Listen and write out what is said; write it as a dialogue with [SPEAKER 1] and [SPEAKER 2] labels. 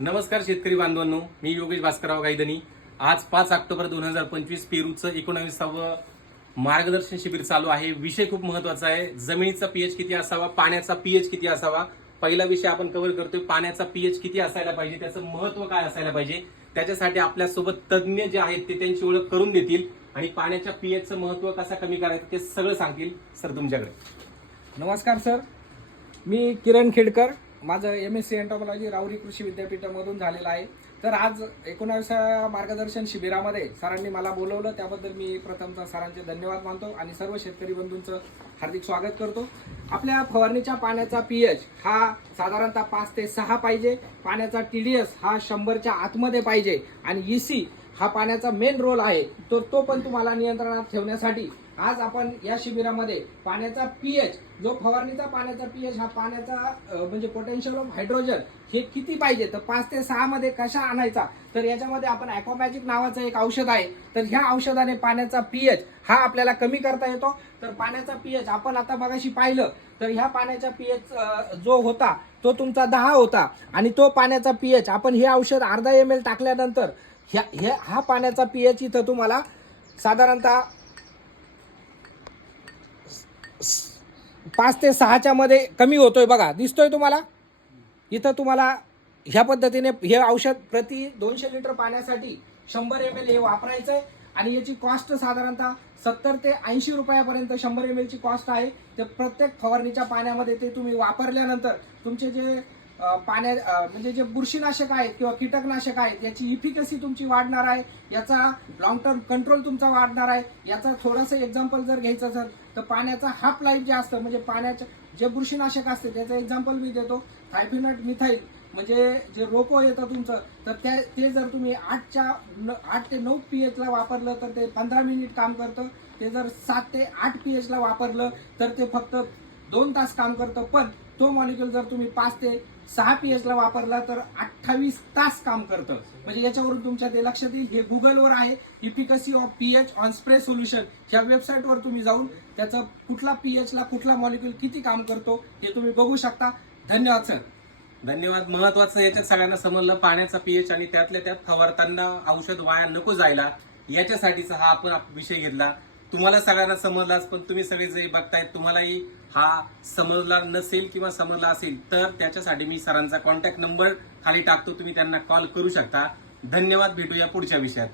[SPEAKER 1] नमस्कार शेतकरी बांधवांनो मी योगेश भास्करराव गायदनी. आज पाच ऑक्टोबर दोन हजार पंचवीस पेरूचं एकोणावीसावं मार्गदर्शन शिबिर चालू आहे. विषय खूप महत्त्वाचा आहे. जमिनीचा पीएच किती असावा पाण्याचा पीएच किती असावा? पहिला विषय आपण कव्हर करतोय. पाण्याचा पीएच किती असायला पाहिजे त्याचं महत्त्व काय असायला पाहिजे? त्याच्यासाठी आपल्यासोबत तज्ज्ञ जे आहेत ते त्यांची ओळख करून देतील. आणि पाण्याच्या पीएचचं महत्त्व कसं कमी करायचं ते सगळं सांगतील सर तुमच्याकडे.
[SPEAKER 2] नमस्कार सर. मी किरण खेडकर. माझं M S C entomology Rahuri कृषी विद्यापीठामधून झालेलं आहे. तर आज एकोणाविसाव्या मार्गदर्शन शिबिरामध्ये सरांनी मला बोलवलं. त्याबद्दल मी प्रथमतः सरांचे धन्यवाद मानतो आणि सर्व शेतकरी बंधूंचं हार्दिक स्वागत करतो. आपल्या फवारणीच्या पाण्याचा पीएच हा साधारणतः पाच ते सहा पाहिजे. पाण्याचा टी डी एस हा शंभरच्या आतमध्ये पाहिजे. आणि ई सी हा पाण्याचा मेन रोल आहे. तर तो पण तुम्हाला नियंत्रणात ठेवण्यासाठी आज आपण या शिबिरामध्ये पाण्याचा पीएच जो फवारणीचा पाण्याचा पीएच हा पाण्याचा म्हणजे पोटेन्शियल ऑफ हायड्रोजन हे किती पाहिजे? तर पाच ते सहा मध्ये कशा आणायचा? तर याच्यामध्ये आपण अॅक्वामॅजिक नावाचं एक औषध आहे. तर ह्या औषधाने पाण्याचा पीएच हा आपल्याला कमी करता येतो. तर पाण्याचा पीएच आपण आता मगाशी पाहिलं. तर ह्या पाण्याचा पीएच जो होता तो तुमचा दहा होता. आणि तो पाण्याचा पीएच आपण हे औषध अर्धा एम एल टाकल्यानंतर ह्या हे हा पाण्याचा पीएच इथं तुम्हाला साधारणतः पाच ते सहाच्या मध्ये कमी होतोय बघा. दिसतोय तुम्हाला? इथं तुम्हाला ह्या पद्धतीने हे औषध प्रति दोनशे लिटर पाण्यासाठी शंभर एम एल हे वापरायचं आहे आणि याची कॉस्ट साधारणतः सत्तर ते ऐंशी रुपयापर्यंत शंभर एम एलची कॉस्ट आहे. ते प्रत्येक फवारणीच्या पाण्यामध्ये ते तुम्ही वापरल्यानंतर तुमचे जे पाण्या म्हणजे जे बुरशीनाशक आहेत किंवा कीटकनाशक आहेत याची इफिकसी तुमची वाढणार आहे याचा लॉंग टर्म कंट्रोल तुमचा वाढणार आहे. याचा थोडंसं एक्झाम्पल जर घ्यायचं असेल तर पाण्याचा हाफ लाईफ जे असतं म्हणजे पाण्याचं जे बुरशीनाशक असते त्याचं एक्झाम्पल मी देतो. थायफिनट मिथाईल म्हणजे जे रोपो येतं तुमचं तर त्या ते जर तुम्ही आठच्या आठ ते नऊ पी एचला वापरलं तर ते पंधरा मिनिट काम करतं. ते जर सात ते आठ पी एचला वापरलं तर ते फक्त दोन तास काम करतं पण तो मॉलिक्युल जर तुम्ही पाच ते सहा पी ला वापरला तर अठ्ठावीस तास काम करतं. म्हणजे याच्यावरून तुमच्या ते लक्षात येईल हे गुगलवर आहे. Efficacy of pH on spray solution ह्या वेबसाईटवर तुम्ही जाऊन त्याचं कुठला पीएच ला कुठला मॉलिक्युल किती काम करतो हे तुम्ही बघू शकता. धन्यवाद सर
[SPEAKER 1] धन्यवाद. महत्वाचं याच्यात सगळ्यांना समजलं. पाण्याचा पीएच आणि त्यातल्या त्यात फवारताना औषध वाया नको जायला. याच्यासाठीचा हा आपण विषय घेतला. तुम्हाला सगळ्यांना समजलाच पण तुम्ही सगळे जे बघतायत तुम्हालाही हा समजला नसेल किंवा समजला असेल तर त्याच्यासाठी मी सरांचा कॉन्टॅक्ट नंबर खाली टाकतो. तुम्ही त्यांना कॉल करू शकता. धन्यवाद. भेटूया पुढच्या विषयात.